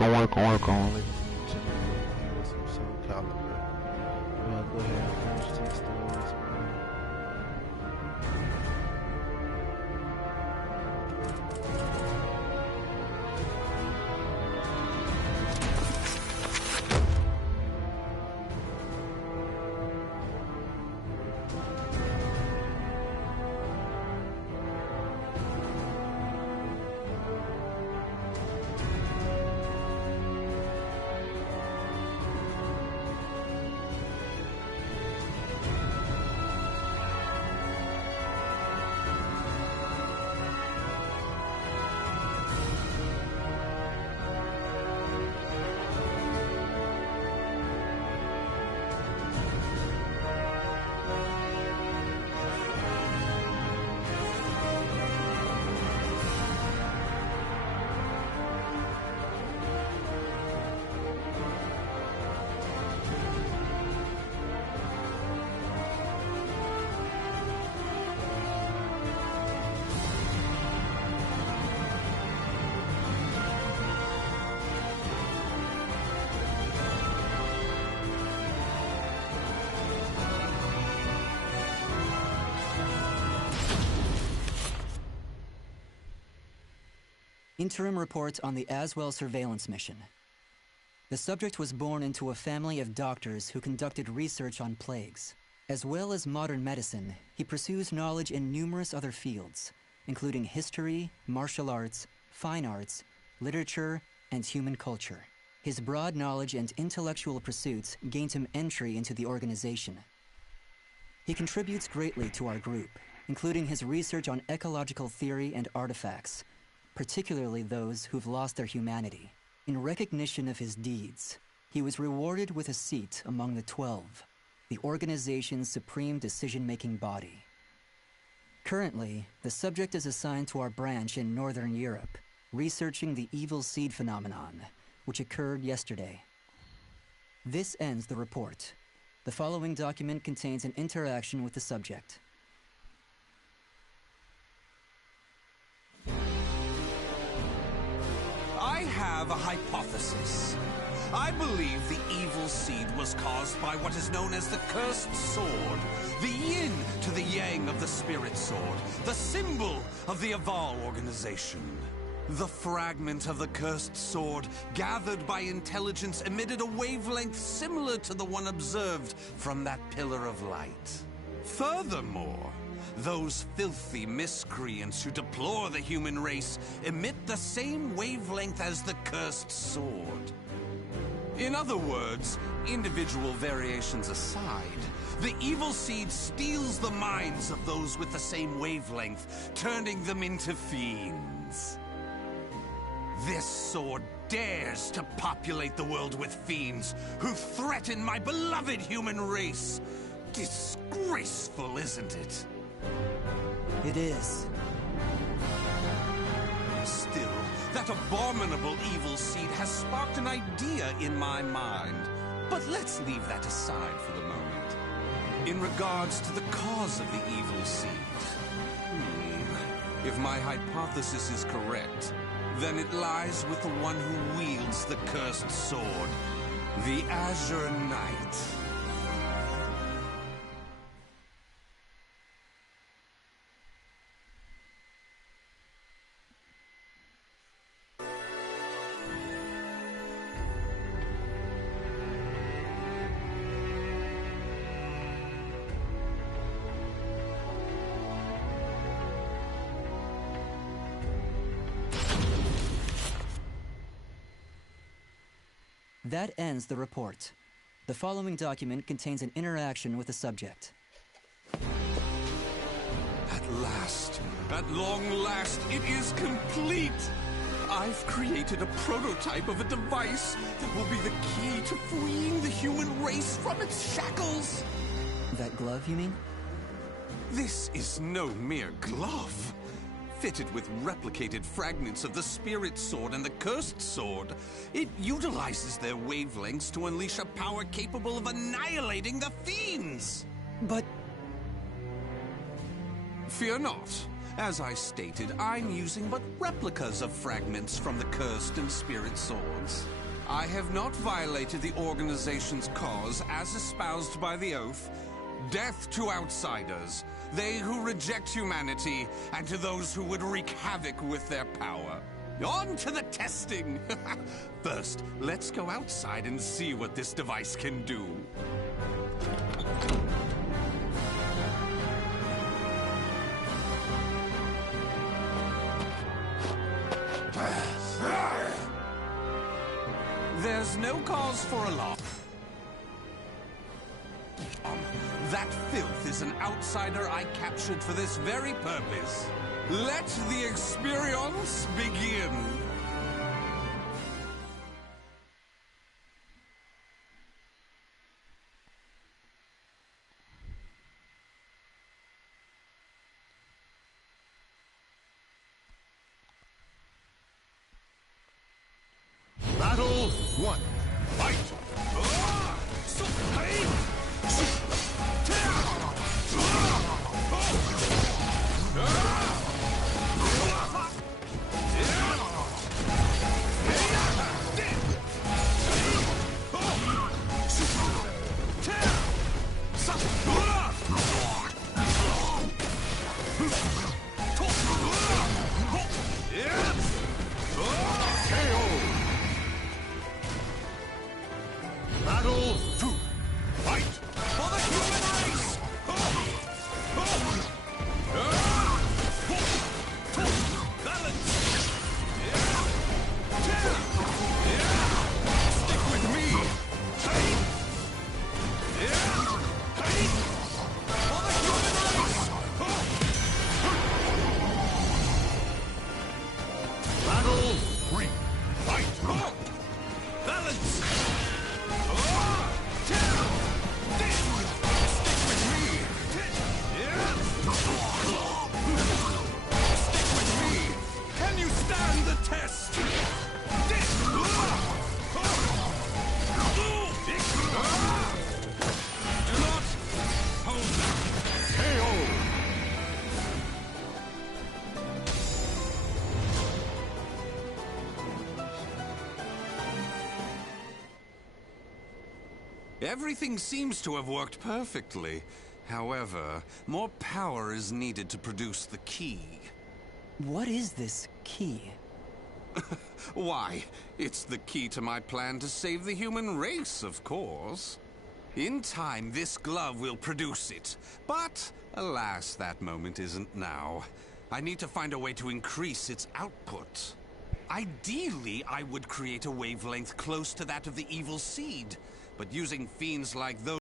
working. Some soul caliber. Go ahead and finish these stories, man. Interim report on the Azwel surveillance mission. The subject was born into a family of doctors who conducted research on plagues. As well as modern medicine, he pursues knowledge in numerous other fields, including history, martial arts, fine arts, literature, and human culture. His broad knowledge and intellectual pursuits gained him entry into the organization. He contributes greatly to our group, including his research on ecological theory and artifacts, particularly those who've lost their humanity. In recognition of his deeds, he was rewarded with a seat among the 12, the organization's supreme decision-making body. Currently, the subject is assigned to our branch in Northern Europe, researching the evil seed phenomenon, which occurred yesterday. This ends the report. The following document contains an interaction with the subject. I have a hypothesis. I believe the evil seed was caused by what is known as the cursed sword, the yin to the yang of the spirit sword, the symbol of the Azwel organization. The fragment of the cursed sword, gathered by intelligence, emitted a wavelength similar to the one observed from that pillar of light. Furthermore, those filthy miscreants who deplore the human race emit the same wavelength as the cursed sword. In other words, individual variations aside, the evil seed steals the minds of those with the same wavelength, turning them into fiends. This sword dares to populate the world with fiends who threaten my beloved human race. Disgraceful, isn't it? It is. Still, that abominable evil seed has sparked an idea in my mind. But let's leave that aside for the moment. In regards to the cause of the evil seed, if my hypothesis is correct, then it lies with the one who wields the cursed sword, the Azure Knight. That ends the report. The following document contains an interaction with the subject. At long last, it is complete! I've created a prototype of a device that will be the key to freeing the human race from its shackles! That glove, you mean? This is no mere glove. Fitted with replicated fragments of the spirit sword and the cursed sword, it utilizes their wavelengths to unleash a power capable of annihilating the fiends! But... Fear not. As I stated, I'm using but replicas of fragments from the cursed and spirit swords. I have not violated the organization's cause as espoused by the oath. Death to outsiders, they who reject humanity, and to those who would wreak havoc with their power. On to the testing! First, let's go outside and see what this device can do. There's no cause for alarm. That filth is an outsider I captured for this very purpose. Let the experience begin. Battle 1. Fight! Battle 2. Fight! For the human race! Balance! Stick with me! For the human race! Battle 3. Fight! Balance! Can you stand the test? Do not hold back. KO! Everything seems to have worked perfectly. However, more power is needed to produce the key. What is this key? Why, it's the key to my plan to save the human race, of course. In time, this glove will produce it. But, alas, that moment isn't now. I need to find a way to increase its output. Ideally, I would create a wavelength close to that of the evil seed. But using fiends like those